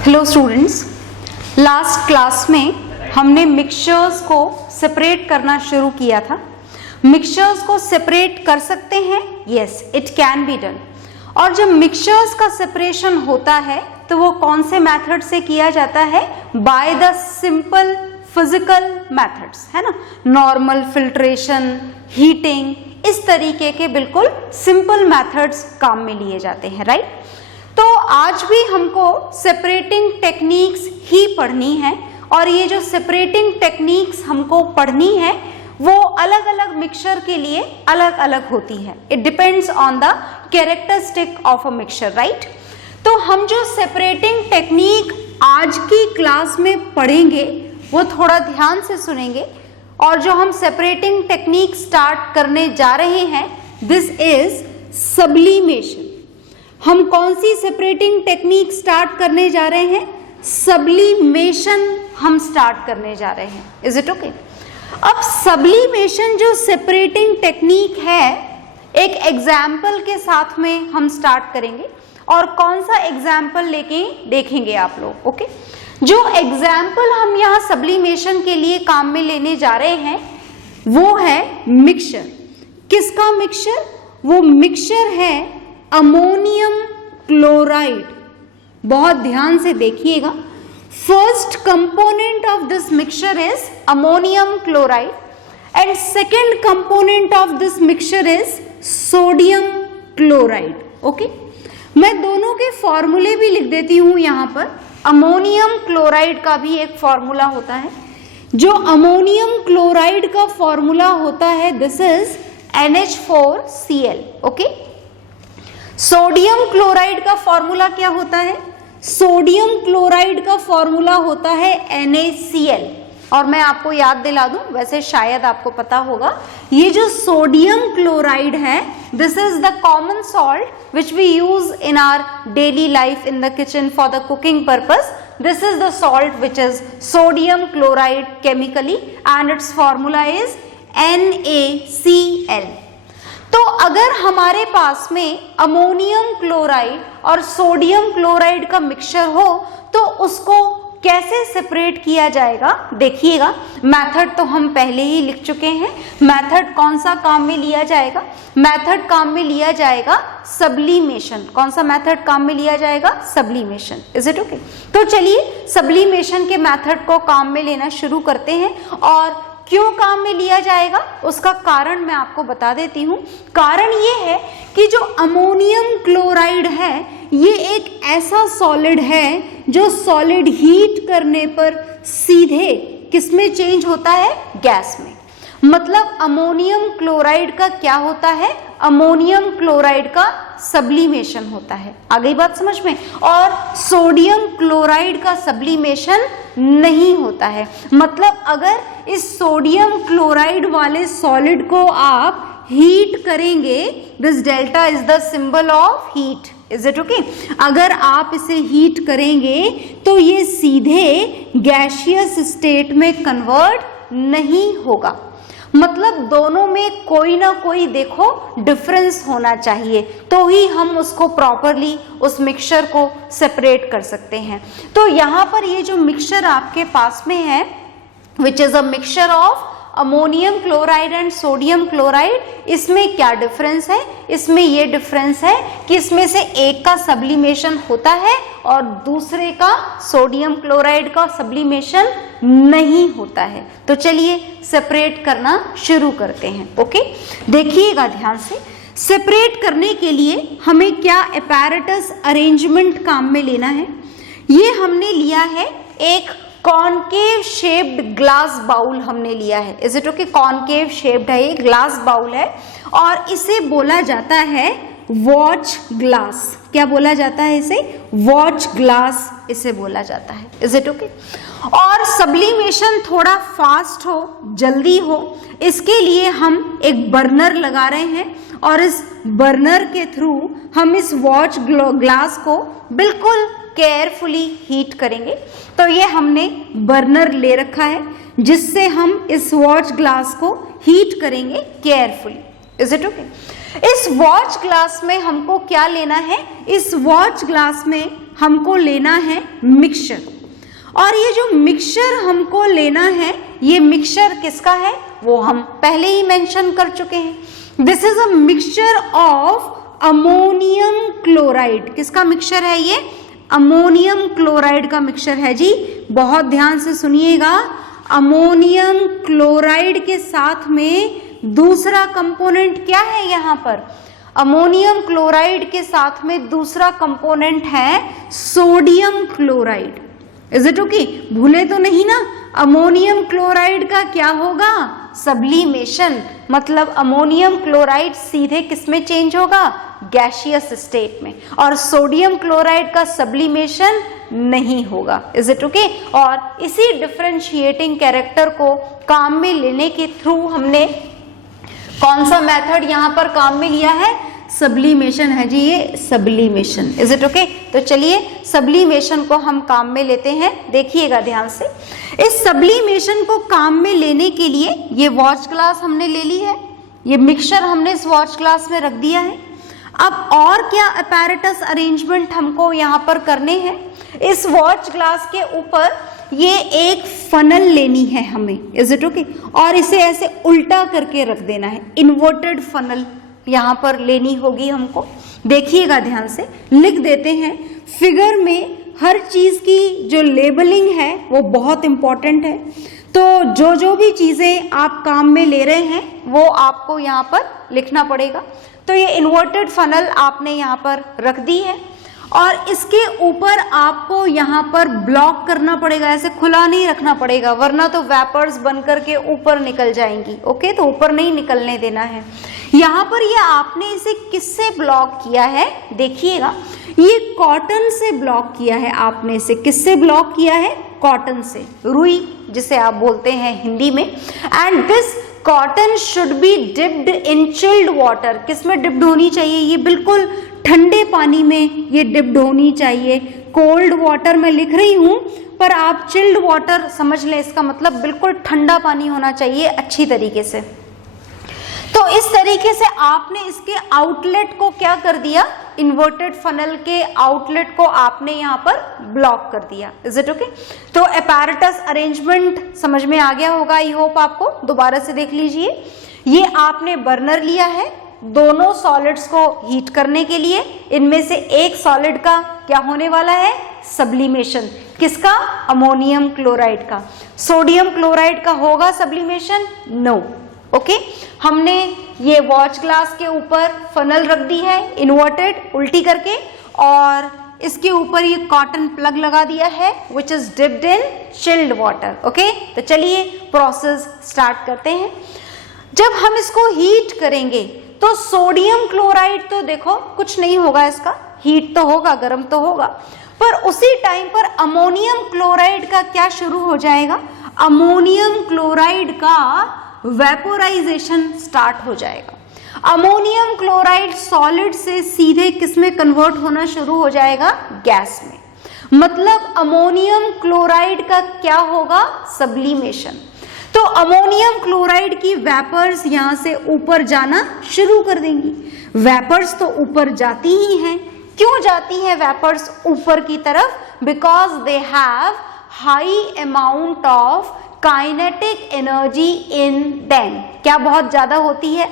Hello students, last class में हमने mixtures को सेपरेट करना शुरू किया था। मिक्सचर्स को सेपरेट कर सकते हैं? Yes, it can be done. और जब मिक्सचर्स का सेपरेशन होता है तो वो कौन से मेथड से किया जाता है? By the simple physical methods, है ना। नॉर्मल फिल्ट्रेशन, हीटिंग, इस तरीके के बिल्कुल सिंपल मेथड्स काम में लिए जाते हैं, राइट। तो आज भी हमको सेपरेटिंग टेक्निक्स ही पढ़नी है, और ये जो सेपरेटिंग टेक्निक्स हमको पढ़नी है वो अलग अलग मिक्सचर के लिए अलग अलग होती है। It depends on the characteristic of a mixture, right. तो हम जो सेपरेटिंग टेक्निक आज की क्लास में पढ़ेंगे वो थोड़ा ध्यान से सुनेंगे। और जो हम सेपरेटिंग टेक्निक स्टार्ट करने जा रहे हैं, दिस इज सब्लिमेशन। हम कौन सी सेपरेटिंग टेक्निक स्टार्ट करने जा रहे हैं? सब्लिमेशन हम स्टार्ट करने जा रहे हैं। Is it okay? अब सब्लिमेशन जो सेपरेटिंग टेक्निक है, एक एग्जाम्पल के साथ में हम स्टार्ट करेंगे। और कौन सा एग्जाम्पल लेके देखेंगे आप लोग, ओके। जो एग्जाम्पल हम यहाँ सब्लिमेशन के लिए काम में लेने जा रहे हैं वो है मिक्सचर। किसका मिक्सचर? वो मिक्सचर है अमोनियम क्लोराइड। बहुत ध्यान से देखिएगा। First component of this mixture is ammonium chloride and second component of this mixture is sodium chloride, okay. मैं दोनों के फॉर्मूले भी लिख देती हूं यहां पर। अमोनियम क्लोराइड का भी एक फॉर्मूला होता है। जो अमोनियम क्लोराइड का फॉर्मूला होता है, this is NH4Cl, okay. Sodium chloride का फॉर्मूला क्या होता है? सोडियम क्लोराइड का फॉर्मूला होता है NaCl। और मैं आपको याद दिला दूं, वैसे शायद आपको पता होगा, ये जो सोडियम क्लोराइड है, this is the common salt which we use in our daily life in the kitchen for the cooking purpose. This is the salt which is sodium chloride chemically and its formula is NaCl। तो अगर हमारे पास में ammonium chloride और sodium chloride का mixture हो तो उसको कैसे सेपरेट किया जाएगा? देखिएगा, मेथड तो हम पहले ही लिख चुके हैं। मेथड कौन सा काम में लिया जाएगा? मेथड काम में लिया जाएगा सब्लिमेशन। कौन सा मेथड काम में लिया जाएगा? सब्लिमेशन। Is it okay? तो चलिए सब्लिमेशन के मेथड को काम में लेना शुरू करते हैं। और क्यों काम में लिया जाएगा उसका कारण मैं आपको बता देती हूँ। कारण ये है कि जो अमोनियम क्लोराइड है ये एक ऐसा सॉलिड है जो सॉलिड हीट करने पर सीधे किसमें चेंज होता है? गैस में। मतलब अमोनियम क्लोराइड का क्या होता है? अमोनियम क्लोराइड का सब्लिमेशन होता है। आ गई बात समझ में? और सोडियम क्लोराइड का सब्लिमेशन नहीं होता है। मतलब अगर इस सोडियम क्लोराइड वाले सॉलिड को आप हीट करेंगे, this delta is the symbol of heat. Is it okay? अगर आप इसे हीट करेंगे तो ये सीधे गैसियस स्टेट में कन्वर्ट नहीं होगा। मतलब दोनों में कोई ना कोई देखो डिफरेंस होना चाहिए, तो ही हम उसको प्रॉपरली उस मिक्सचर को सेपरेट कर सकते हैं। तो यहाँ पर ये जो मिक्सचर आपके पास में है, which is a mixture of ammonium chloride and sodium chloride, इसमें क्या डिफरेंस है? इसमें ये डिफरेंस है कि इसमें से एक का सब्लिमेशन होता है और दूसरे का, सोडियम क्लोराइड का, सब्लिमेशन नहीं होता है। तो चलिए सेपरेट करना शुरू करते हैं, ओके। देखिएगा ध्यान से। सेपरेट करने के लिए हमें क्या अपैरेटस अरेंजमेंट काम में लेना है? ये हमने लिया है एक कॉनकेव शेप्ड ग्लास बाउल हमने लिया है। Is it okay? Concave shaped है, ये ग्लास बाउल है और इसे बोला जाता है वॉच ग्लास। क्या बोला जाता है इसे? वॉच ग्लास इसे बोला जाता है। Is it okay? और सब्लिमेशन थोड़ा फास्ट हो, जल्दी हो, इसके लिए हम एक बर्नर लगा रहे हैं और इस बर्नर के थ्रू हम इस वॉच ग्लास को बिल्कुल केयरफुली हीट करेंगे। तो ये हमने बर्नर ले रखा है जिससे हम इस वॉच ग्लास को हीट करेंगे केयरफुली। Is it okay? इस वॉच ग्लास में हमको क्या लेना है? इस वॉच ग्लास में हमको लेना है मिक्सचर, और ये जो मिक्सचर हमको लेना है, ये मिक्सचर किसका है वो हम पहले ही मेंशन कर चुके हैं। This is a mixture of ammonium chloride. किसका मिक्सचर है ये? अमोनियम क्लोराइड का मिक्सचर है जी। बहुत ध्यान से सुनिएगा, अमोनियम क्लोराइड के साथ में दूसरा कंपोनेंट क्या है यहाँ पर? अमोनियम क्लोराइड के साथ में दूसरा कंपोनेंट है sodium chloride. Is it okay? भूले तो नहीं ना? अमोनियम क्लोराइड का क्या होगा? सब्लिमेशन। मतलब अमोनियम क्लोराइड सीधे किस में चेंज होगा? गैसियस स्टेट में। और सोडियम क्लोराइड का सब्लिमेशन नहीं होगा। Is it okay? और इसी डिफरेंशिएटिंग कैरेक्टर को काम में लेने के थ्रू हमने कौन सा मेथड यहाँ पर काम में लिया है? सब्लिमेशन है जी, ये सब्लिमेशन। Is it okay? तो चलिए सब्लिमेशन को हम काम में लेते हैं। देखिएगा ध्यान से, इस सब्लिमेशन को काम में लेने के लिए ये वॉच ग्लास हमने ले ली है, ये मिक्सचर हमने इस वॉच ग्लास में रख दिया है। अब और क्या अपैरेटस अरेंजमेंट हमको यहाँ पर करने हैं? इस वॉच ग्लास के ऊपर ये एक फनल लेनी है हमें। Is it okay? और इसे ऐसे उल्टा करके रख देना है, इन्वर्टेड फनल यहाँ पर लेनी होगी हमको। देखिएगा ध्यान से, लिख देते हैं फिगर में। हर चीज की जो लेबलिंग है वो बहुत इंपॉर्टेंट है। तो जो भी चीजें आप काम में ले रहे हैं वो आपको यहाँ पर लिखना पड़ेगा। तो ये इन्वर्टेड फनल आपने यहाँ पर रख दी है, और इसके ऊपर आपको यहाँ पर ब्लॉक करना पड़ेगा, ऐसे खुला नहीं रखना पड़ेगा, वरना तो वेपर्स बनकर के ऊपर निकल जाएंगी। ओके? तो ऊपर नहीं निकलने देना है। यहाँ पर ये आपने इसे किससे ब्लॉक किया है? देखिएगा, ये कॉटन से ब्लॉक किया है आपने। इसे किससे ब्लॉक किया है? कॉटन से, रुई जिसे आप बोलते हैं हिंदी में। And this cotton should be dipped in chilled water. किस में डिप्ड होनी चाहिए? ये बिल्कुल ठंडे पानी में ये डिप्ड होनी चाहिए। कोल्ड वाटर में लिख रही हूं, पर आप चिल्ड वाटर समझ लें, इसका मतलब बिल्कुल ठंडा पानी होना चाहिए अच्छी तरीके से। तो इस तरीके से आपने इसके आउटलेट को क्या कर दिया? इन्वर्टेड फनल के आउटलेट को आपने यहाँ पर ब्लॉक कर दिया। Is it okay? तो अपैरेटस अरेंजमेंट समझ में आ गया होगा, आई होप आपको। दोबारा से देख लीजिए, ये आपने बर्नर लिया है दोनों सॉलिड्स को हीट करने के लिए। इनमें से एक सॉलिड का क्या होने वाला है? सब्लिमेशन। किसका? अमोनियम क्लोराइड का। सोडियम क्लोराइड का होगा सब्लिमेशन? नो। ओके? हमने ये वॉच ग्लास के ऊपर फनल रख दी है इन्वर्टेड, उल्टी करके, और इसके ऊपर ये कॉटन प्लग लगा दिया है which is dipped in chilled water. Okay? तो चलिए प्रोसेस स्टार्ट करते हैं। जब हम इसको हीट करेंगे तो सोडियम क्लोराइड तो देखो कुछ नहीं होगा, इसका हीट तो होगा, गर्म तो होगा, पर उसी टाइम पर अमोनियम क्लोराइड का क्या शुरू हो जाएगा? अमोनियम क्लोराइड का वेपोराइजेशन स्टार्ट हो जाएगा। अमोनियम क्लोराइड सॉलिड से सीधे किस में कन्वर्ट होना शुरू हो जाएगा? गैस में। मतलब अमोनियम क्लोराइड का क्या होगा? सब्लिमेशन। तो अमोनियम क्लोराइड की वेपर्स यहां से ऊपर जाना शुरू कर देंगी। वेपर्स तो ऊपर जाती ही हैं। क्यों जाती हैं वेपर्स ऊपर की तरफ? Because they have high amount of kinetic energy in them. क्या बहुत ज्यादा होती है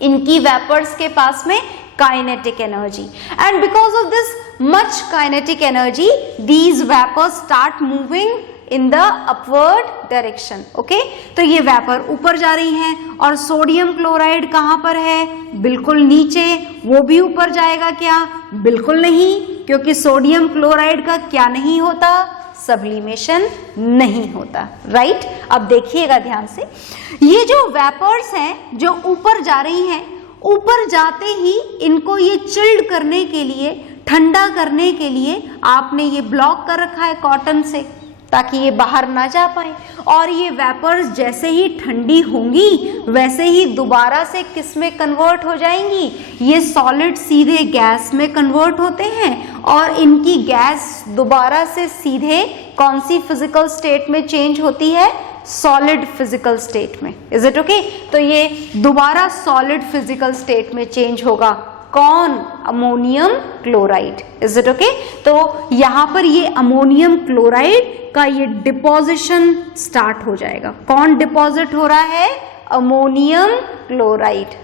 इनकी वेपर्स के पास में? Kinetic energy. And because of this much kinetic energy these vapours start moving in the upward direction. Okay? तो ये वेपर ऊपर जा रही हैं, और सोडियम क्लोराइड कहाँ पर है? बिल्कुल नीचे। वो भी ऊपर जाएगा क्या? बिल्कुल नहीं, क्योंकि सोडियम क्लोराइड का क्या नहीं होता? सब्लिमेशन नहीं होता। राइट? अब देखिएगा ध्यान से, ये जो वेपर्स हैं जो ऊपर जा रही हैं, ऊपर जाते ही इनको ये चिल्ड करने के लिए, ठंडा करने के लिए आपने ये ब्लॉक कर रखा है कॉटन से, ताकि ये बाहर ना जा पाए। और ये वेपर्स जैसे ही ठंडी होंगी वैसे ही दोबारा से किस में कन्वर्ट हो जाएंगी? ये सॉलिड सीधे गैस में कन्वर्ट होते हैं, और इनकी गैस दोबारा से सीधे कौन सी फिजिकल स्टेट में चेंज होती है? सॉलिड फिजिकल स्टेट में। Is it okay? तो ये दोबारा सॉलिड फिजिकल स्टेट में चेंज होगा कौन? Ammonium chloride. Is it okay? तो यहां पर ये अमोनियम क्लोराइड का ये डिपोजिशन स्टार्ट हो जाएगा। कौन डिपॉजिट हो रहा है? Ammonium chloride.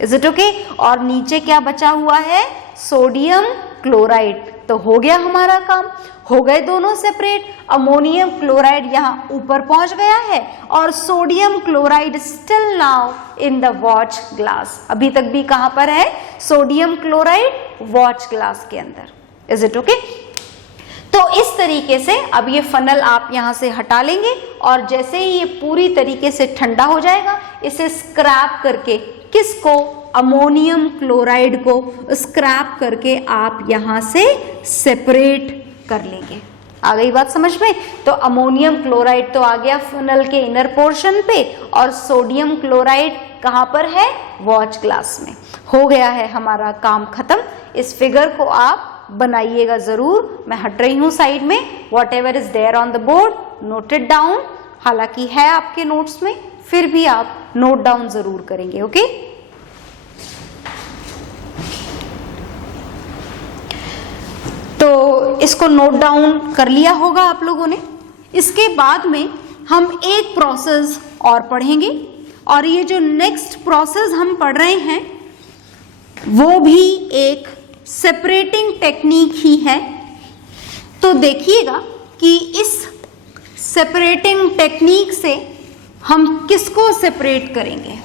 Is it okay? और नीचे क्या बचा हुआ है? Sodium chloride. तो हो गया हमारा काम, हो गए दोनों सेपरेट। अमोनियम क्लोराइड यहाँ ऊपर पहुंच गया है और sodium chloride still now in the watch glass. अभी तक भी कहां पर है? सोडियम क्लोराइड वॉच ग्लास के अंदर। Is it okay? तो इस तरीके से अब ये फनल आप यहां से हटा लेंगे और जैसे ही ये पूरी तरीके से ठंडा हो जाएगा, इसे स्क्रैप करके, किसको? अमोनियम क्लोराइड को स्क्रैप करके आप यहां से सेपरेट कर लेंगे। आ गई बात समझ में? तो अमोनियम क्लोराइड तो आ गया फनल के इनर पोर्शन पे और सोडियम क्लोराइड कहां पर है? वॉच ग्लास में। हो गया है हमारा काम खत्म। इस फिगर को आप बनाइएगा जरूर। मैं हट रही हूं साइड में। Whatever is there on the board, note it down. हालांकि है आपके नोट्स में, फिर भी आप नोट डाउन जरूर करेंगे। ओके? तो इसको नोट डाउन कर लिया होगा आप लोगों ने। इसके बाद में हम एक प्रोसेस और पढ़ेंगे और ये जो नेक्स्ट प्रोसेस हम पढ़ रहे हैं वो भी एक सेपरेटिंग टेक्निक ही है। तो देखिएगा कि इस सेपरेटिंग टेक्निक से हम किसको सेपरेट करेंगे।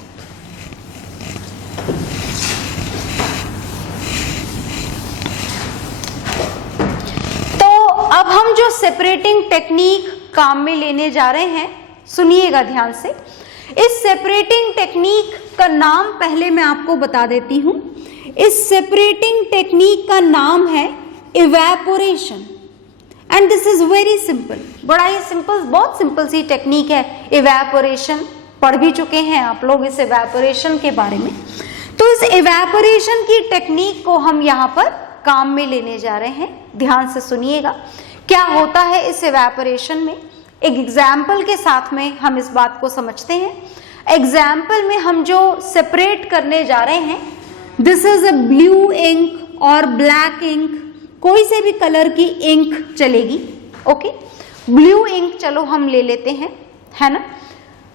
अब हम जो सेपरेटिंग टेक्निक काम में लेने जा रहे हैं, सुनिएगा ध्यान से। इस सेपरेटिंग टेक्निक का नाम पहले मैं आपको बता देती हूं। इस सेपरेटिंग टेक्निक का नाम है evaporation and this is very simple. बड़ा ही सिंपल, बहुत सिंपल सी टेक्निक है इवेपोरेशन। पढ़ भी चुके हैं आप लोग इस इवेपोरेशन के बारे में। तो इस इवेपोरेशन की टेक्निक को हम यहाँ पर काम में लेने जा रहे हैं। ध्यान से सुनिएगा क्या होता है इस इवेपोरेशन में। एक एग्जाम्पल के साथ में हम इस बात को समझते हैं। एग्जाम्पल में हम जो सेपरेट करने जा रहे हैं, this is a blue ink और ब्लैक इंक, कोई से भी कलर की इंक चलेगी। ओके, ब्लू इंक चलो हम ले लेते हैं, है ना।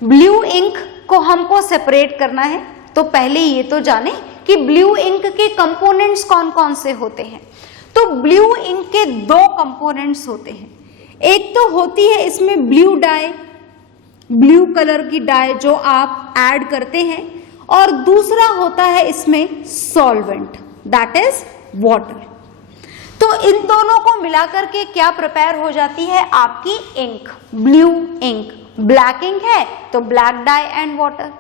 ब्लू इंक को हमको सेपरेट करना है, तो पहले ये तो जाने कि ब्लू इंक के कंपोनेंट्स कौन कौन से होते हैं। तो ब्लू इंक के दो कंपोनेंट्स होते हैं। एक तो होती है इसमें ब्लू डाई, ब्लू कलर की डाई जो आप ऐड करते हैं, और दूसरा होता है इसमें सॉल्वेंट, दैट इज वाटर। तो इन दोनों को मिलाकर के क्या प्रिपेयर हो जाती है आपकी ink, blue ink. Black ink है तो ब्लैक डाई एंड वाटर।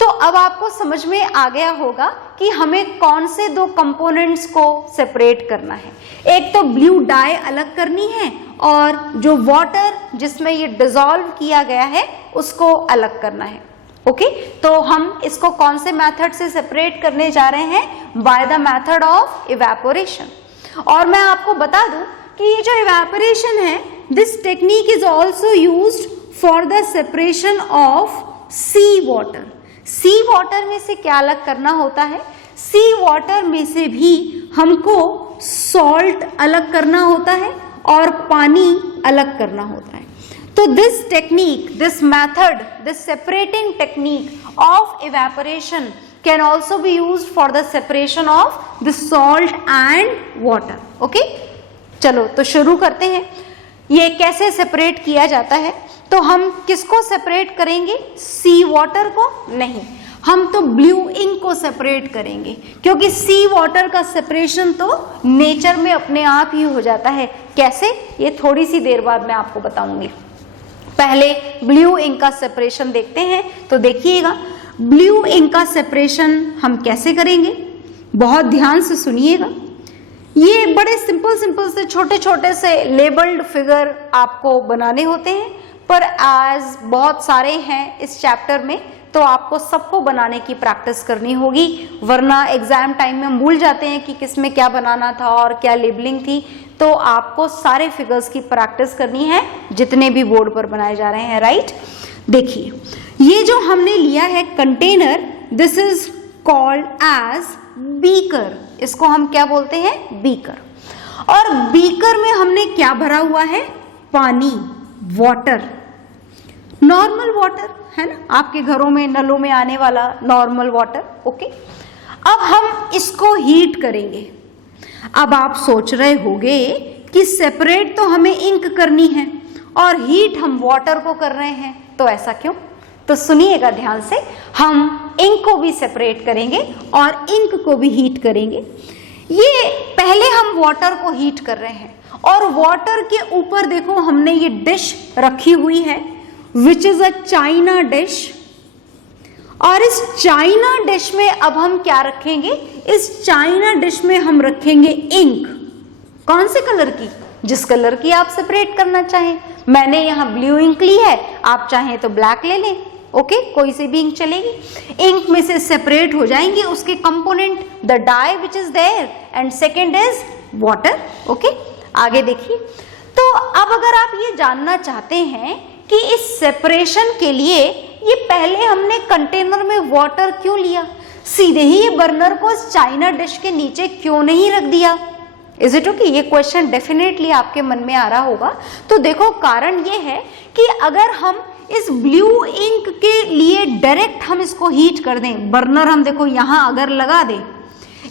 तो अब आपको समझ में आ गया होगा कि हमें कौन से दो कंपोनेंट्स को सेपरेट करना है। एक तो ब्लू डाई अलग करनी है और जो वाटर जिसमें ये डिसॉल्व किया गया है उसको अलग करना है। ओके, तो हम इसको कौन से मेथड से सेपरेट करने जा रहे हैं? By the method of evaporation. और मैं आपको बता दूं कि ये जो इवेपोरेशन है, this technique is also used for the separation of sea water. Sea water में से क्या अलग करना होता है? सी वाटर में से भी हमको सॉल्ट अलग करना होता है और पानी अलग करना होता है। तो this technique, this method, this separating technique of evaporation can also be used for the separation of the salt and water. Okay, चलो तो शुरू करते हैं। ये कैसे सेपरेट किया जाता है? तो हम किसको सेपरेट करेंगे? सी वाटर को नहीं, हम तो ब्लू इंक को सेपरेट करेंगे, क्योंकि सी वाटर का सेपरेशन तो नेचर में अपने आप ही हो जाता है। कैसे? ये थोड़ी सी देर बाद मैं आपको बताऊंगी। पहले ब्लू इंक का सेपरेशन देखते हैं। तो देखिएगा ब्लू इंक का सेपरेशन हम कैसे करेंगे, बहुत ध्यान से सुनिएगा। ये बड़े सिंपल से छोटे छोटे से लेबल्ड फिगर आपको बनाने होते हैं, पर आज बहुत सारे हैं इस चैप्टर में, तो आपको सबको बनाने की प्रैक्टिस करनी होगी, वरना एग्जाम टाइम में हम भूल जाते हैं कि किस में क्या बनाना था और क्या लेबलिंग थी। तो आपको सारे फिगर्स की प्रैक्टिस करनी है जितने भी बोर्ड पर बनाए जा रहे हैं, राइट। देखिए ये जो हमने लिया है container, this is called as beaker. इसको हम क्या बोलते हैं, बीकर। और बीकर में हमने क्या भरा हुआ है, पानी, वाटर, नॉर्मल वाटर है ना, आपके घरों में नलों में आने वाला नॉर्मल वाटर। ओके, अब हम इसको हीट करेंगे। अब आप सोच रहे होंगे कि सेपरेट तो हमें इंक करनी है और हीट हम वाटर को कर रहे हैं, तो ऐसा क्यों? तो सुनिएगा ध्यान से, हम इंक को भी सेपरेट करेंगे और इंक को भी हीट करेंगे। ये पहले हम वाटर को हीट कर रहे हैं और वाटर के ऊपर देखो हमने ये डिश रखी हुई है which is a China dish, और इस चाइना डिश में अब हम क्या रखेंगे, इस चाइना डिश में हम रखेंगे इंक। कौन से कलर की, जिस कलर की आप सेपरेट करना चाहें। मैंने यहाँ ब्लू इंक ली है, आप चाहें तो ब्लैक ले लें। ओके, कोई सी भी इंक चलेगी। इंक में से सेपरेट हो जाएंगे उसके component, the dye which is there and second is water. Okay, आगे देखिए। तो अब अगर आप ये जानना चाहते हैं कि इस सेपरेशन के लिए ये पहले हमने कंटेनर में वाटर क्यों लिया, सीधे ही ये बर्नर को चाइना डिश के नीचे क्यों नहीं रख दिया, इज इट ओके? ये क्वेश्चन डेफिनेटली आपके मन में आ रहा होगा। तो देखो, कारण ये है कि अगर हम इस ब्लू इंक के लिए डायरेक्ट हम इसको हीट कर दें, बर्नर हम देखो यहां अगर लगा दें,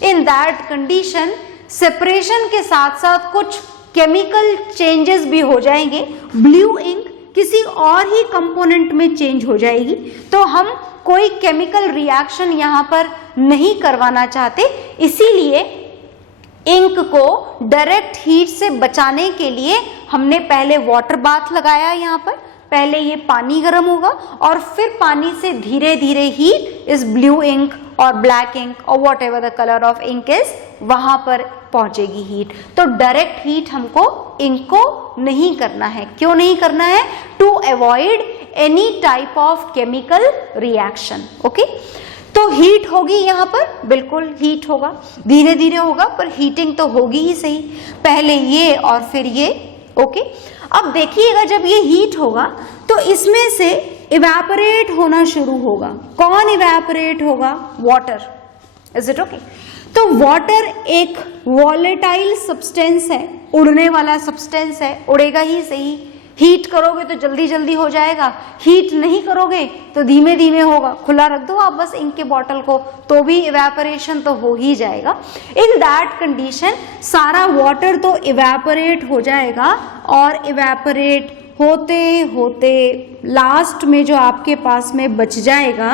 इन दैट कंडीशन सेपरेशन के साथ साथ कुछ केमिकल चेंजेस भी हो जाएंगे। ब्लू इंक किसी और ही कंपोनेंट में चेंज हो जाएगी, तो हम कोई केमिकल रिएक्शन यहाँ पर नहीं करवाना चाहते। इसीलिए इंक को डायरेक्ट हीट से बचाने के लिए हमने पहले वाटर बाथ लगाया। यहाँ पर पहले ये पानी गर्म होगा और फिर पानी से धीरे धीरे हीट इस ब्लू इंक और ब्लैक इंक और whatever the colour of ink is, वहां पर पहुंचेगी हीट। तो डायरेक्ट हीट हमको इंक को नहीं करना है। क्यों नहीं करना है? To avoid any type of chemical reaction. Okay, तो हीट होगी यहाँ पर, बिल्कुल हीट होगा, धीरे धीरे होगा पर हीटिंग तो होगी ही सही। पहले ये और फिर ये। ओके, अब देखिएगा जब ये हीट होगा तो इसमें से इवेपोरेट होना शुरू होगा। कौन इवेपोरेट होगा? वाटर। Is it okay? तो वाटर एक वॉलेटाइल सब्सटेंस है, उड़ने वाला सब्सटेंस है, उड़ेगा ही सही। हीट करोगे तो जल्दी जल्दी हो जाएगा, हीट नहीं करोगे तो धीमे धीमे होगा। खुला रख दो आप बस इंक के बॉटल को तो भी इवेपोरेशन तो हो ही जाएगा। इन दैट कंडीशन सारा वाटर तो इवेपोरेट हो जाएगा और इवेपोरेट होते होते लास्ट में जो आपके पास में बच जाएगा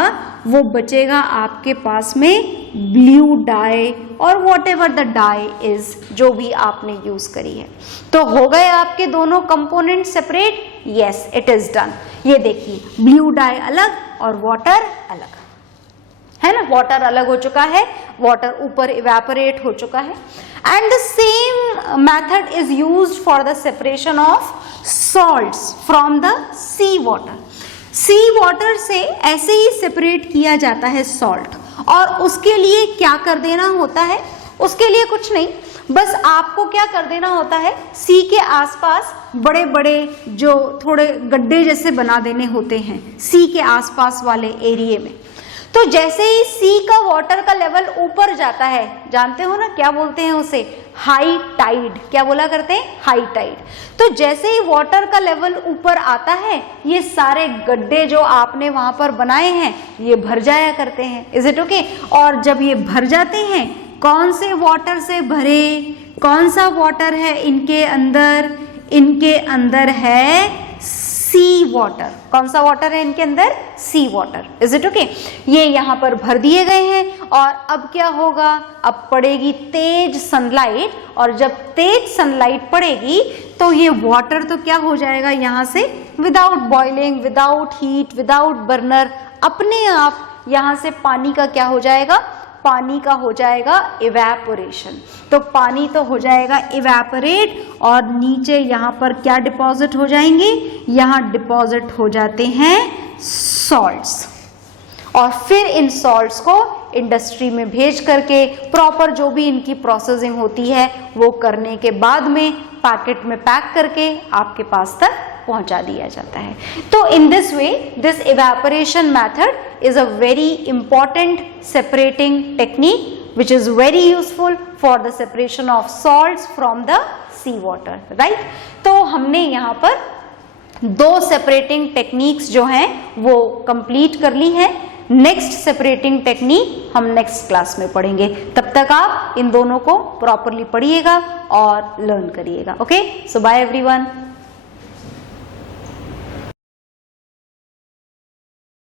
वो बचेगा आपके पास में ब्लू डाई और whatever the dye is, जो भी आपने यूज करी है। तो हो गए आपके दोनों component separate? Yes, it is done. ये देखिए, ब्लू डाई अलग और वाटर अलग है ना, वाटर अलग हो चुका है, वाटर ऊपर इवेपोरेट हो चुका है। And the same method is used for the separation of salts from the sea water. Sea water से ऐसे ही सेपरेट किया जाता है सॉल्ट, और उसके लिए क्या कर देना होता है? उसके लिए कुछ नहीं, बस आपको क्या कर देना होता है, सी के आसपास बड़े बड़े जो थोड़े गड्ढे जैसे बना देने होते हैं सी के आसपास वाले एरिया में। तो जैसे ही सी का वाटर का लेवल ऊपर जाता है, जानते हो ना क्या बोलते हैं उसे? High tide. क्या बोला करते हैं? High tide. तो जैसे ही वाटर का लेवल ऊपर आता है, ये सारे गड्ढे जो आपने वहां पर बनाए हैं ये भर जाया करते हैं। Is it okay? और जब ये भर जाते हैं, कौन से वाटर से भरे? कौन सा वाटर है इनके अंदर? इनके अंदर है सी वाटर। कौन सा वाटर है इनके अंदर? सी वाटर। Is it okay? ये यहाँ पर भर दिए गए हैं और अब क्या होगा? अब पड़ेगी तेज सनलाइट, और जब तेज सनलाइट पड़ेगी तो ये वाटर तो क्या हो जाएगा यहाँ से, without boiling, without heat, without burner, अपने आप यहाँ से पानी का क्या हो जाएगा? पानी का हो जाएगा इवेपोरेशन। तो पानी तो हो जाएगा इवेपोरेट और नीचे यहाँ पर क्या डिपॉजिट हो जाएंगे? यहाँ डिपॉजिट हो जाते हैं सॉल्ट्स, और फिर इन सॉल्ट्स को इंडस्ट्री में भेज करके प्रॉपर जो भी इनकी प्रोसेसिंग होती है वो करने के बाद में पैकेट में पैक करके आपके पास तक पहुंचा दिया जाता है। तो in this way this evaporation method is a very important separating technique which is very useful for the separation of salts from the sea water, right? तो हमने यहाँ पर 2 सेपरेटिंग टेक्निक्स जो हैं वो कंप्लीट कर ली हैं। नेक्स्ट सेपरेटिंग टेक्निक हम नेक्स्ट क्लास में पढ़ेंगे। तब तक आप इन दोनों को प्रॉपरली पढ़िएगा और लर्न करिएगा। ओके, सो बाय एवरीवन।